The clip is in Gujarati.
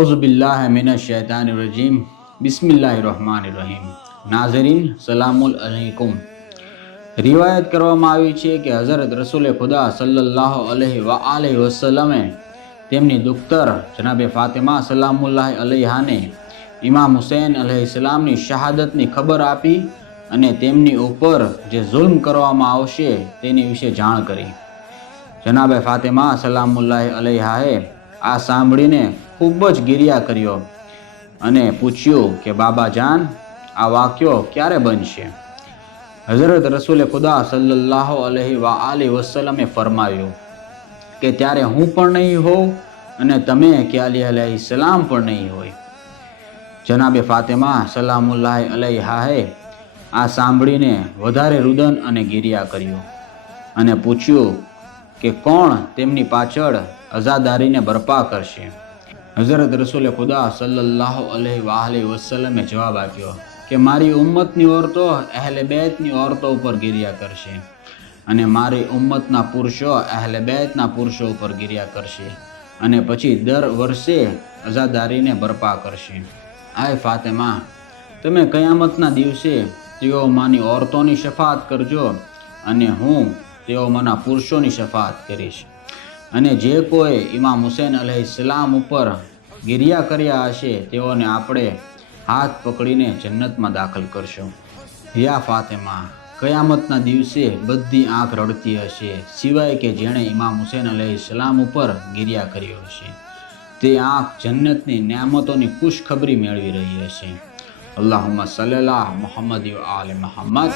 औज़ुबिल्लाहि मिनश्शैतानिर्रजीम बिस्मिल्लाहिर्रहमानिर्रहीम। नाज़रीन सलामुल अलैकुम। रिवायत કરવામાં આવી છે કે હઝરત રસૂલે ખુદા સલ્લલ્લાહુ અલૈહિ વસલ્લમે તેમની દુખ્તર જનાબે ફાતિમા સલામુલ્લાહ અલૈહાને ઇમામ હુસૈન અલૈહિસ્સલામની શહાદતની ખબર આપી અને તેમની ઉપર જે જુલ્મ કરવામાં આવશે તેની વિશે જાણ કરી। જનાબે ફાતિમા સલામુલ્લાહ અલૈહાએ આ સાંભળીને ખૂબ જ ગિરિયા કર્યો અને પૂછ્યું કે બાબા જાન, આ વાક્યો ક્યારે બનશે? હઝરત રસૂલે ખુદા સલ્લલ્લાહુ અલૈહિ વસલ્લમે ફરમાવ્યું કે ત્યારે હું પણ નહીં હોઉં અને તમે કે અલી અલૈહિસ્સલામ પણ નહીં હોય। જનાબે ફાતિમા સલામુલ્લાહ અલૈહાએ આ સાંભળીને વધારે રુદન અને ગિરિયા કર્યું અને પૂછ્યું કે કોણ તેમની પાછળ અઝાદારીને બરપા કરશે? હઝરત રસૂલે ખુદા સલ્લલ્લાહુ અલૈહિ વસલ્લમે જવાબ આપ્યો કે મારી ઉમ્મતની औरतो અહેલે બેતની औरतो ઉપર ગિરિયા કરશે અને મારી ઉમ્મતના પુરુષો અહેલે બેતના પુરુષો ઉપર ગિરિયા કરશે અને પછી દર વર્ષે અઝાદારીને બરપા કરશે। આય ફાતિમા, તમે કયામતના દિવસે તેઓમાંની औरतोની શફાત કરજો અને હું તેઓમાંના પુરુષોની શફાત કરીશ। અને જે કોઈ ઇમામ હુસૈન અલૈહિસ્સલામ ઉપર ગિરિયા કર્યા હશે તેઓને આપણે હાથ પકડીને જન્નતમાં દાખલ કરશું। યા ફાતિમા, કયામતના દિવસે બધી આંખ રડતી હશે સિવાય કે જેણે ઇમામ હુસૈન અલૈહિસ્સલામ ઉપર ગિરિયા કર્યો હશે। તે આંખ જન્નતની નેમતોની ખુશખબરી મેળવી રહી હશે। અલ્લાહુમ્મા સલ્લી અલા મુહમ્મદ વ આલે મુહમ્મદ।